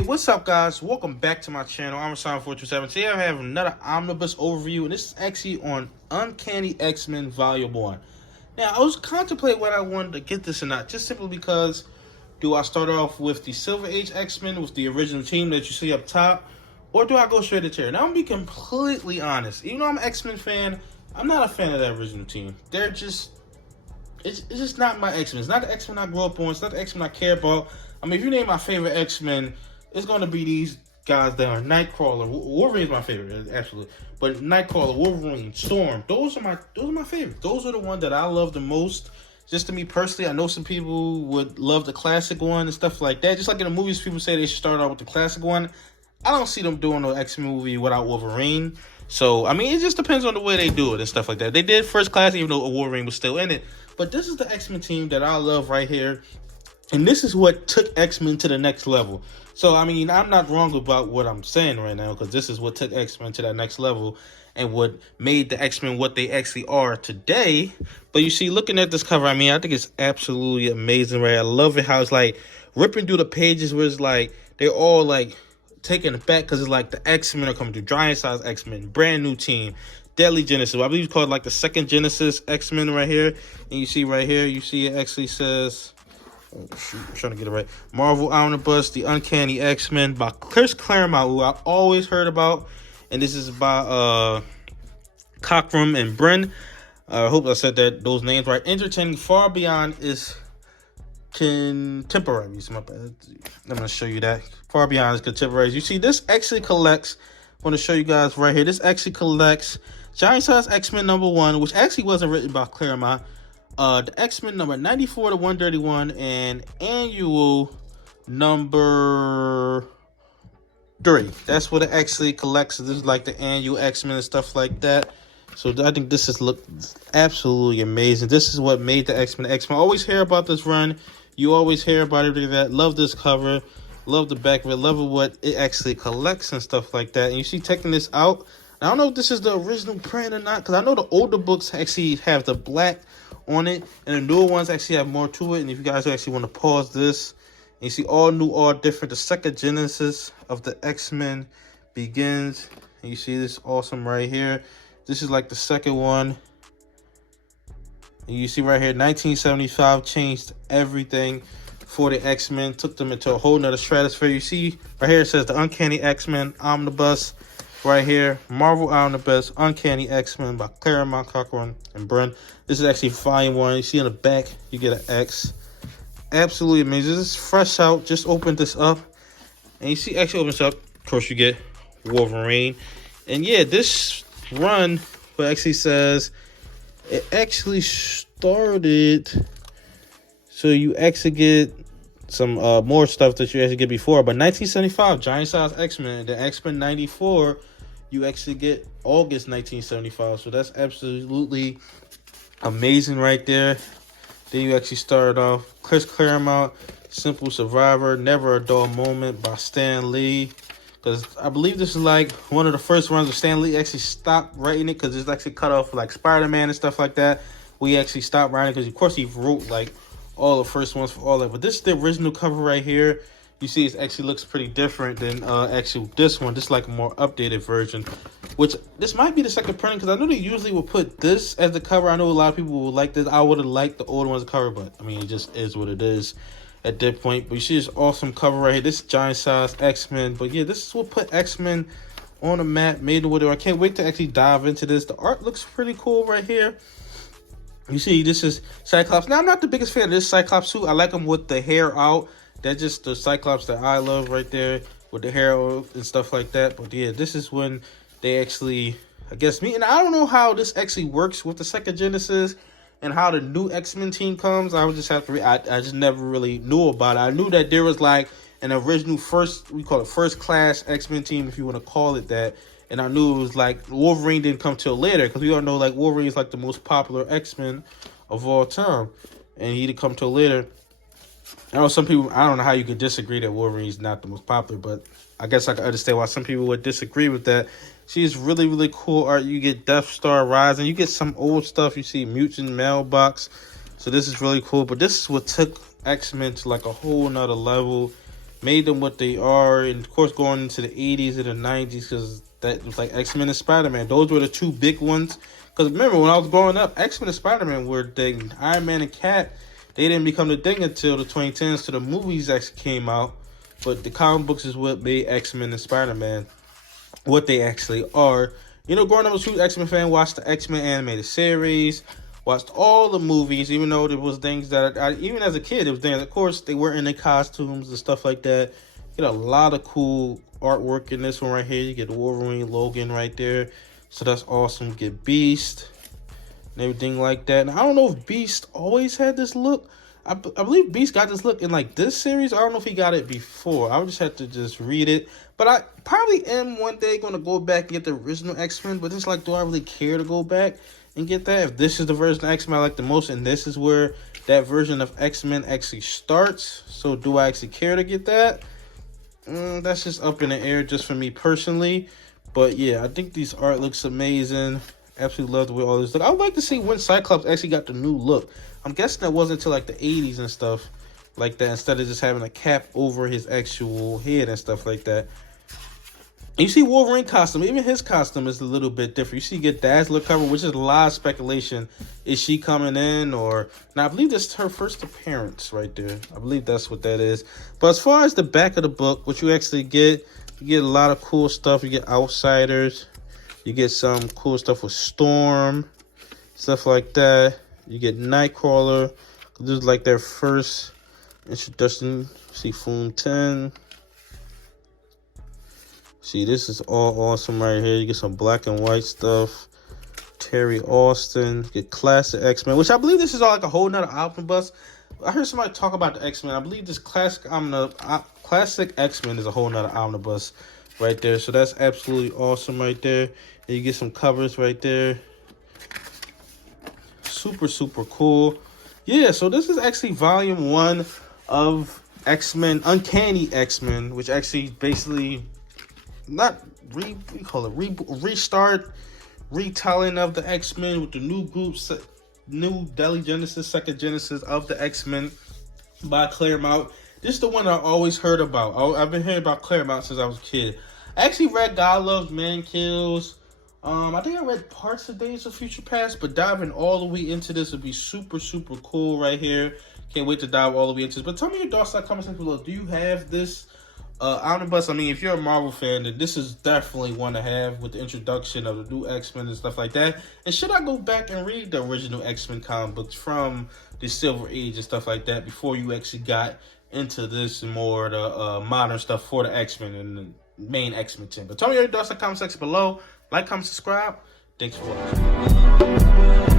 Hey, what's up, guys? Welcome back to my channel. I'm Rashawn427. Today I have another Omnibus Overview, and this is actually on Uncanny X-Men Volume 1. Now, I was contemplating whether I wanted to get this or not, just simply because do I start off with the Silver Age X-Men, with the original team that you see up top, or do I go straight to here? Now, I'm going to be completely honest. Even though I'm an X-Men fan, I'm not a fan of that original team. They're just... It's just not my X-Men. It's not the X-Men I grew up on. It's not the X-Men I care about. I mean, if you name my favorite X-Men, it's going to be these guys that are Nightcrawler. Wolverine's my favorite, absolutely. But Nightcrawler, Wolverine, Storm, those are my favorites. Those are the ones that I love the most. Just to me personally, I know some people would love the classic one and stuff like that. Just like in the movies, people say they should start out with the classic one. I don't see them doing an X-Men movie without Wolverine. So, I mean, it just depends on the way they do it and stuff like that. They did First Class, even though Wolverine was still in it. But this is the X-Men team that I love right here. And this is what took X-Men to the next level. So, I mean, I'm not wrong about what I'm saying right now, because this is what took X-Men to that next level and what made the X-Men what they actually are today. But you see, looking at this cover, I mean, I think it's absolutely amazing, right? I love it how it's like ripping through the pages where it's like they're all like taking it back, because it's like the X-Men are coming through. Giant Size X-Men, brand new team. Deadly Genesis. I believe it's called like the second Genesis X-Men right here. And you see right here, you see it actually says, oh shoot, I'm trying to get it right. Marvel Omnibus, the Uncanny X-Men by Chris Claremont, who I always heard about. And this is by Cockrum and Bryn. I hope I said those names right. Entertaining far beyond is contemporary. My bad. I'm going to show you that. Far beyond is contemporary. You see, this actually collects, I want to show you guys right here. This actually collects Giant Size X-Men #1, which actually wasn't written by Claremont. The X-Men number 94 to 131, and annual number 3. That's what it actually collects. This is like the annual X-Men and stuff like that. So I think this is absolutely amazing. This is what made the X-Men X-Men. I always hear about this run. You always hear about everything that. Love this cover. Love the back of it. Love what it actually collects and stuff like that. And you see, taking this out, I don't know if this is the original print or not, because I know the older books actually have the black on it, and the newer ones actually have more to it. And if you guys actually want to pause this, and you see all new, all different, the second Genesis of the X-Men begins. And you see this awesome right here. This is like the second one. And you see right here, 1975 changed everything for the X-Men, took them into a whole nother stratosphere. You see right here, it says the Uncanny X-Men Omnibus. Right here, Marvel Omnibus, Uncanny X-Men by Claremont, Cochran, and Bryn. This is actually volume 1. You see on the back, you get an X. Absolutely amazing. This is fresh out. Just opened this up. And you see, actually opens up. Of course, you get Wolverine. And yeah, this run, what actually says, it actually started, so you actually get some more stuff that you actually get before. But 1975, Giant Size X-Men. The X-Men 94, you actually get August 1975. So that's absolutely amazing right there. Then you actually start off Chris Claremont, Simple Survivor, Never a Dull Moment by Stan Lee. Because I believe this is like one of the first runs of Stan Lee actually stopped writing it, because it's actually cut off like Spider-Man and stuff like that. We actually stopped writing because, of course, he wrote like all the first ones for all that. But this is the original cover right here. You see, it actually looks pretty different than actually this one. This is like a more updated version, which this might be the second printing, because I know they usually will put this as the cover. I know a lot of people would like this. I would have liked the older ones cover, but I mean, it just is what it is at that point. But you see this awesome cover right here. This is Giant Size X-Men. But yeah, this is what put X-Men on the map, made it what I can't wait to actually dive into this. The art looks pretty cool right here. You see, this is Cyclops. Now, I'm not the biggest fan of this Cyclops suit. I like him with the hair out. That's just the Cyclops that I love right there, with the hair out and stuff like that. But yeah, this is when they actually, I guess, meet. And I don't know how this actually works with the second Genesis and how the new X-Men team comes. I would just have to I just never really knew about it. I knew that there was like an original we call it first class X-Men team, if you want to call it that. And I knew it was like Wolverine didn't come till later, because we all know like Wolverine is like the most popular X-Men of all time, and he didn't come till later. I know some people, I don't know how you could disagree that Wolverine is not the most popular, but I guess I can understand why some people would disagree with that. She's really, really cool art. You get Death Star Rising. You get some old stuff. You see Mutant Mailbox. So this is really cool. But this is what took X-Men to like a whole nother level. made them what they are. And of course, going into the 80s and the 90s, because that was like X-Men and Spider-Man. Those were the two big ones. Because remember, when I was growing up, X-Men and Spider-Man were the thing. Iron Man and Cat, they didn't become the thing until the 2010s, till the movies actually came out. But the comic books is what made X-Men and Spider-Man what they actually are. You know, growing up as a true X-Men fan, watched the X-Men animated series, watched all the movies, even though there was things that even as a kid, it was things, of course, they were in their costumes and stuff like that. You get a lot of cool artwork in this one right here. You get Wolverine, Logan right there. So that's awesome. You get Beast and everything like that. And I don't know if Beast always had this look. I believe Beast got this look in like this series. I don't know if he got it before. I would just have to just read it. But I probably am one day going to go back and get the original X-Men. But it's like, do I really care to go back and get that? If this is the version of X-Men I like the most, and this is where that version of X-Men actually starts. So do I actually care to get that? That's just up in the air just for me personally. But yeah, I think these art looks amazing. Absolutely love the way all this look. I would like to see when Cyclops actually got the new look. I'm guessing that wasn't until like the 80s and stuff like that, instead of just having a cap over his actual head and stuff like that. You see Wolverine costume, even his costume is a little bit different. You see you get Dazzler cover, which is a lot of speculation. Is she coming in, or now I believe this is her first appearance right there. I believe that's what that is. But as far as the back of the book, what you actually get, you get a lot of cool stuff. You get Outsiders. You get some cool stuff with Storm, stuff like that. You get Nightcrawler. This is like their first introduction. See Foom 10. See, this is all awesome right here. You get some black and white stuff. Terry Austin. You get classic X-Men, which I believe this is all like a whole nother omnibus. I heard somebody talk about the X-Men. I believe this classic X-Men is a whole nother omnibus right there. So that's absolutely awesome right there. And you get some covers right there. Super, super cool. Yeah, so this is actually volume 1 of X-Men, Uncanny X-Men, which actually basically restart, retelling of the X-Men with the new groups, new Daily Genesis, second Genesis of the X-Men by Claremont. This is the one I always heard about. I've been hearing about Claremont since I was a kid. I actually read God Loves, Man Kills. I think I read parts of Days of Future Past, but diving all the way into this would be super, super cool right here. Can't wait to dive all the way into this. But tell me your thoughts in the comment section below. Do you have this omnibus? I mean, if you're a Marvel fan, then this is definitely one to have with the introduction of the new X-Men and stuff like that. And should I go back and read the original X-Men comic books from the Silver Age and stuff like that before you actually got into this and more the modern stuff for the X-Men and the main X-Men team? But tell me your thoughts in the comment section below. Like, comment, subscribe. Thanks for watching.